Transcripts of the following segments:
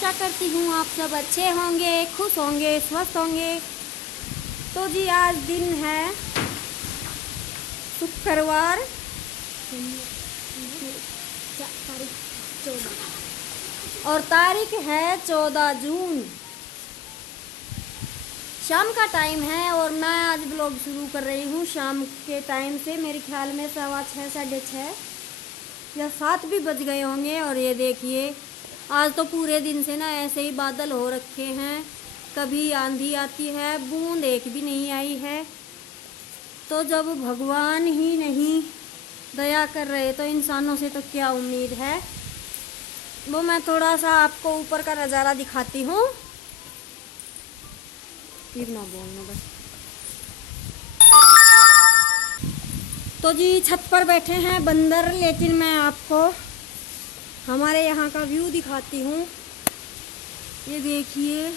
आशा करती हूँ आप सब अच्छे होंगे, खुश होंगे, स्वस्थ होंगे। तो जी आज दिन है शुक्रवार और तारीख है 14 जून। शाम का टाइम है और मैं आज ब्लॉग शुरू कर रही हूँ शाम के टाइम से। मेरे ख्याल में 6:15 6:30 या 7 भी बज गए होंगे। और ये देखिए आज तो पूरे दिन से ना ऐसे ही बादल हो रखे हैं, कभी आंधी आती है, बूंद एक भी नहीं आई है। तो जब भगवान ही नहीं दया कर रहे तो इंसानों से तो क्या उम्मीद है। वो मैं थोड़ा सा आपको ऊपर का नज़ारा दिखाती हूँ, फिर ना बोलना बस। तो जी छत पर बैठे हैं बंदर, लेकिन मैं आपको हमारे यहाँ का व्यू दिखाती हूँ। ये देखिए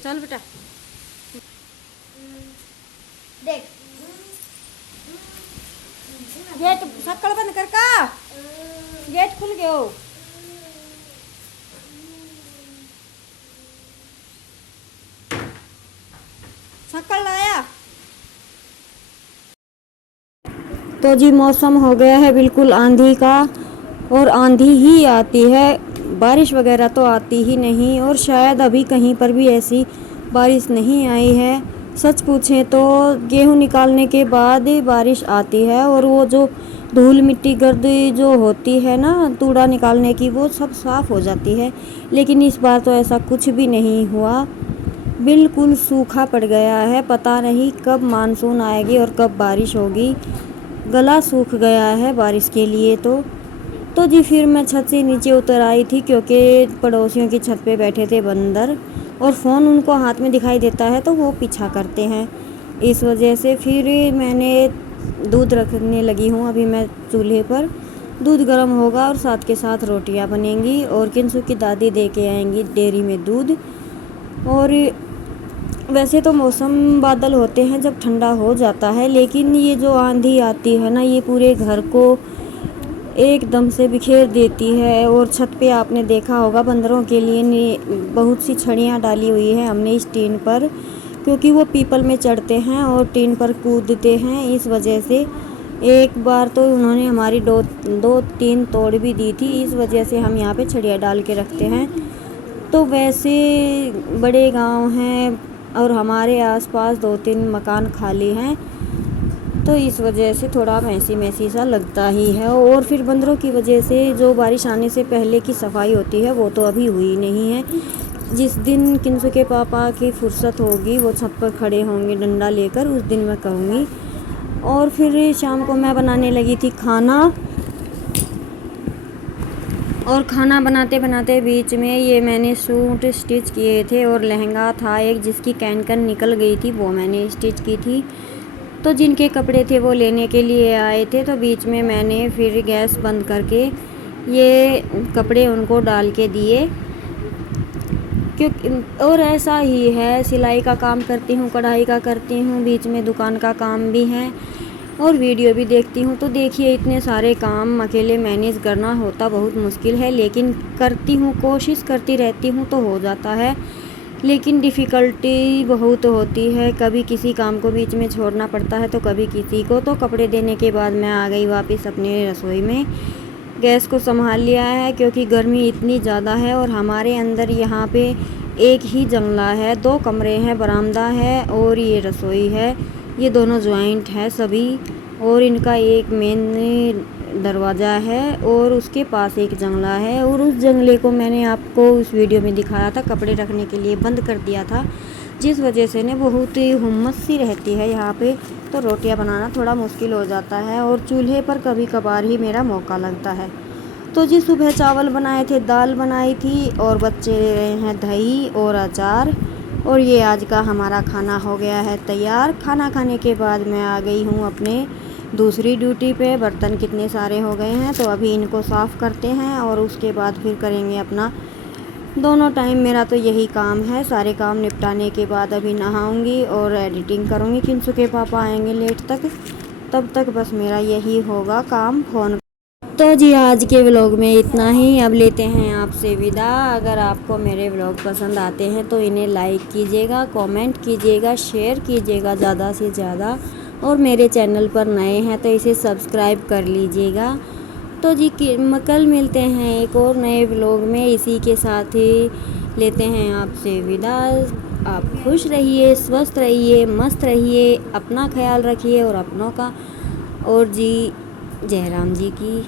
चल बेटा देख गेट शक्ल बंद कर का गेट खुल गयो। शक्ल लाया। तो जी मौसम हो गया है बिल्कुल आंधी का, और आंधी ही आती है, बारिश वगैरह तो आती ही नहीं। और शायद अभी कहीं पर भी ऐसी बारिश नहीं आई है। सच पूछें तो गेहूं निकालने के बाद बारिश आती है और वो जो धूल मिट्टी गर्द जो होती है ना तूड़ा निकालने की, वो सब साफ़ हो जाती है। लेकिन इस बार तो ऐसा कुछ भी नहीं हुआ, बिल्कुल सूखा पड़ गया है। पता नहीं कब मानसून आएगी और कब बारिश होगी। गला सूख गया है बारिश के लिए। तो जी फिर मैं छत से नीचे उतर आई थी, क्योंकि पड़ोसियों की छत पे बैठे थे बंदर और फ़ोन उनको हाथ में दिखाई देता है तो वो पीछा करते हैं। इस वजह से फिर मैंने दूध रखने लगी हूँ। अभी मैं चूल्हे पर दूध गर्म होगा और साथ के साथ रोटियां बनेंगी और किंसु की दादी दे के आएंगी डेयरी में दूध। और वैसे तो मौसम बादल होते हैं जब ठंडा हो जाता है, लेकिन ये जो आंधी आती है ना ये पूरे घर को एकदम से बिखेर देती है। और छत पे आपने देखा होगा बंदरों के लिए बहुत सी छड़ियाँ डाली हुई है हमने इस टीन पर, क्योंकि वो पीपल में चढ़ते हैं और टीन पर कूदते हैं। इस वजह से एक बार तो उन्होंने हमारी दो तीन तोड़ भी दी थी। इस वजह से हम यहाँ पे छड़ियाँ डाल के रखते हैं। तो वैसे बड़े गांव हैं और हमारे आसपास 2-3 मकान खाली हैं, तो इस वजह से थोड़ा मैसी सा लगता ही है। और फिर बंदरों की वजह से जो बारिश आने से पहले की सफाई होती है वो तो अभी हुई नहीं है। जिस दिन किंसु के पापा की फुर्सत होगी वो छत पर खड़े होंगे डंडा लेकर, उस दिन मैं कहूँगी। और फिर शाम को मैं बनाने लगी थी खाना, और खाना बनाते बनाते बीच में ये मैंने सूट स्टिच किए थे और लहंगा था एक जिसकी कैन निकल गई थी, वो मैंने स्टिच की थी। तो जिनके कपड़े थे वो लेने के लिए आए थे, तो बीच में मैंने फिर गैस बंद करके ये कपड़े उनको डाल के दिए। क्योंकि और ऐसा ही है, सिलाई का काम करती हूँ, कढ़ाई का करती हूँ, बीच में दुकान का काम भी है और वीडियो भी देखती हूँ। तो देखिए इतने सारे काम अकेले मैनेज करना होता बहुत मुश्किल है, लेकिन करती हूँ, कोशिश करती रहती हूँ तो हो जाता है। लेकिन डिफ़िकल्टी बहुत होती है, कभी किसी काम को बीच में छोड़ना पड़ता है तो कभी किसी को। तो कपड़े देने के बाद मैं आ गई वापस अपने रसोई में गैस को संभाल लिया है क्योंकि गर्मी इतनी ज़्यादा है। और हमारे अंदर यहाँ पे एक ही जंगला है, 2 कमरे हैं, बरामदा है और ये रसोई है। ये दोनों जॉइंट है सभी, और इनका एक मेन दरवाज़ा है और उसके पास एक जंगला है। और उस जंगले को मैंने आपको उस वीडियो में दिखाया था, कपड़े रखने के लिए बंद कर दिया था, जिस वजह से ने बहुत ही हुम्मस सी रहती है यहाँ पे, तो रोटियां बनाना थोड़ा मुश्किल हो जाता है और चूल्हे पर कभी कभार ही मेरा मौका लगता है। तो जी सुबह चावल बनाए थे, दाल बनाई थी और बच्चे ले रहे हैं दही और अचार। और ये आज का हमारा खाना हो गया है तैयार। खाना खाने के बाद मैं आ गई हूँ अपने दूसरी ड्यूटी पे। बर्तन कितने सारे हो गए हैं, तो अभी इनको साफ़ करते हैं और उसके बाद फिर करेंगे अपना दोनों टाइम। मेरा तो यही काम है। सारे काम निपटाने के बाद अभी नहाऊंगी और एडिटिंग करूंगी। किंसु के पापा आएंगे लेट तक, तब तक बस मेरा यही होगा काम, फ़ोन। तो जी आज के व्लॉग में इतना ही। अब लेते हैं आपसे विदा। अगर आपको मेरे व्लॉग पसंद आते हैं तो इन्हें लाइक कीजिएगा, कमेंट कीजिएगा, शेयर कीजिएगा ज़्यादा से ज़्यादा। और मेरे चैनल पर नए हैं तो इसे सब्सक्राइब कर लीजिएगा। तो जी कल मिलते हैं एक और नए व्लॉग में। इसी के साथ ही लेते हैं आपसे विदा। आप खुश रहिए, स्वस्थ रहिए, मस्त रहिए, अपना ख्याल रखिए और अपनों का। और जी जय राम जी की।